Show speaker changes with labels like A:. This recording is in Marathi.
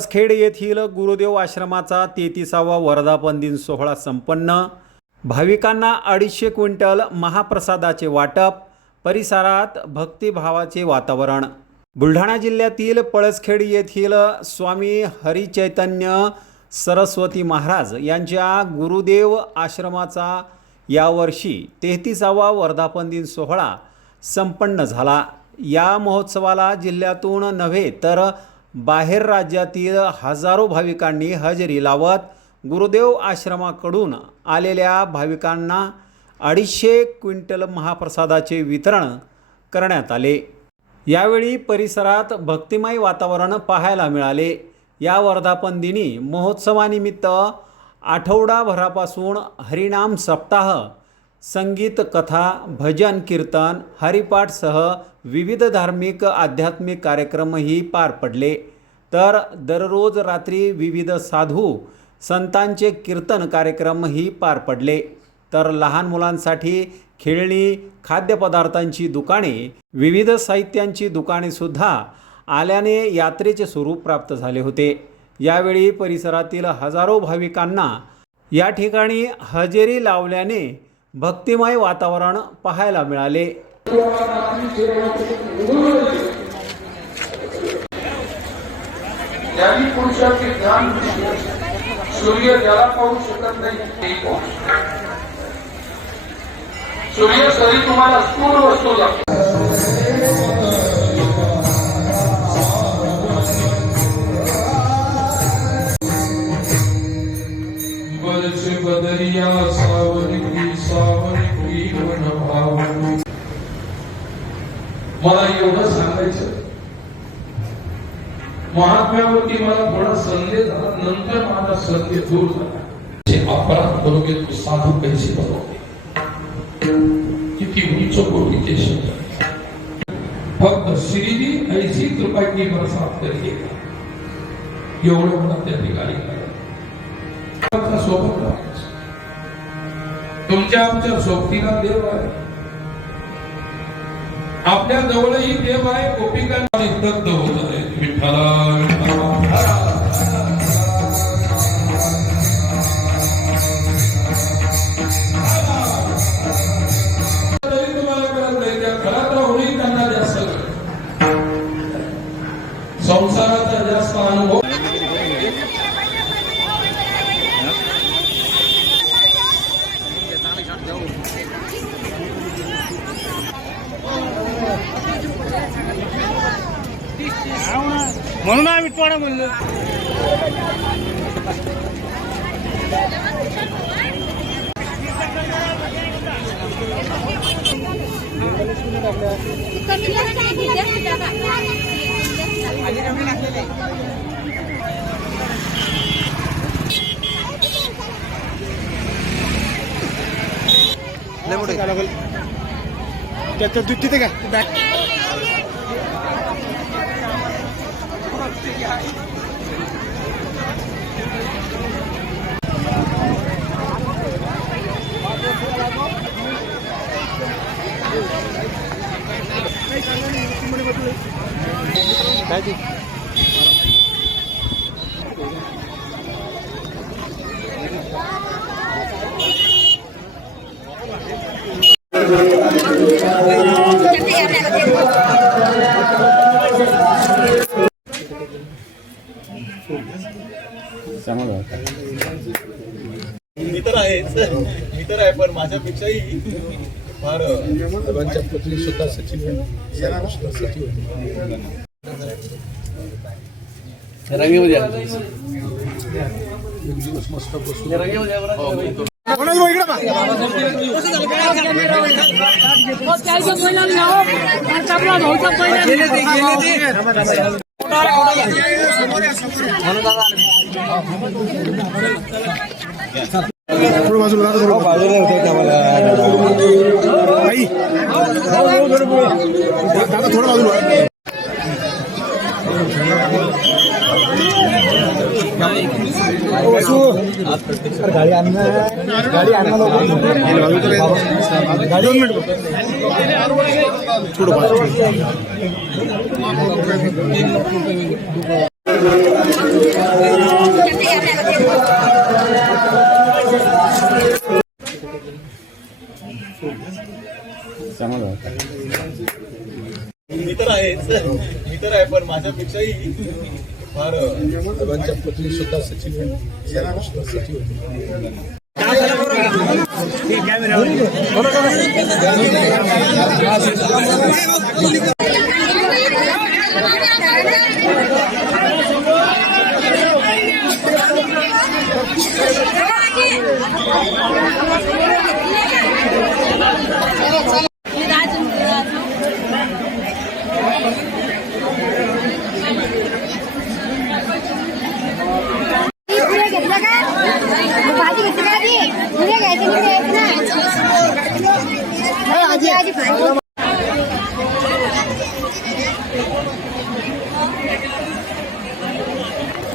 A: पळसखेड येथील गुरुदेव आश्रमाचा तेहतीसावा वर्धापन दिन सोहळा संपन्न. भाविकांना अडीचशे क्विंटल महाप्रसादाचे वाटप परिसरात भक्तिभावाचे वातावरण. बुलढाणा जिल्ह्यातील पळसखेड येथील स्वामी हरिचैतन्य सरस्वती महाराज यांच्या गुरुदेव आश्रमाचा यावर्षी तेहतीसावा वर्धापन दिन सोहळा संपन्न झाला. या महोत्सवाला जिल्ह्यातून नव्हे तर बाहेर राज्यातील हजारो भाविकांनी हजेरी लावत गुरुदेव आश्रमाकडून आलेल्या भाविकांना अडीचशे क्विंटल महाप्रसादाचे वितरण करण्यात आले. यावेळी परिसरात भक्तिमय वातावरण पाहायला मिळाले. या वर्धापन दिनी महोत्सवानिमित्त आठवडाभरापासून हरिनाम सप्ताह संगीत कथा भजन कीर्तन हरिपाठसह विविध धार्मिक आध्यात्मिक कार्यक्रमही पार पडले. तर दररोज रात्री विविध साधू संतांचे कीर्तन कार्यक्रमही पार पडले. तर लहान मुलांसाठी खेळणी खाद्यपदार्थांची दुकाने विविध साहित्यांची दुकानेसुद्धा आल्याने यात्रेचे स्वरूप प्राप्त झाले होते. यावेळी परिसरातील हजारो भाविकांना या ठिकाणी हजेरी लावल्याने भक्तिमय वातावरण पाहायला मिळाले.
B: ज्यांनी पुरुषाचे ध्यान सूर्य ज्याला पाहू शकत नाही ते पाहू सूर्य सरी तुम्हाला स्थूल वस्तू लागतो मला एवढं सांगायचं. महात्म्यावरती मला थोडा संदेह झाला नंतर माझा संदेह दूर झाला. अपराध बनोगे तो साधू कैसे बनोगे किती उंच कोटीचे शब्द. फक्त श्रीनी ऐसी कृपा की बरसात करिए एवढं मला त्या ठिकाणी सोबत राहायचं. तुमच्या आमच्या सोबतीला देव आहे. आपल्या जवळही देव आहे गोपिकांना दग्ध होत आहे विठ्ठला तरी तुम्हाला कळत त्यांना जास्त संसाराचा जास्त अनुभव
C: म्हणून आम्ही टोळा म्हणलं. त्याचं दूध तिथे का बॅग काय
D: मी तर आहेच. मी तर आहे पण माझ्यापेक्षाही फार सर्वांच्या पत्नी सुद्धा सचिव सचिव मस्त बसून
C: बाजूला राहा, थोडं बाजूला आई. दादा थोडं बाजूला गाडी आण गाडी आण दोन मिनिट थोडं मी तर आहेच मी तर आहे पण माझ्यापेक्षाही फार सर्वांच्या पत्नी सुद्धा सचिव सचिव
E: ¡Vamos!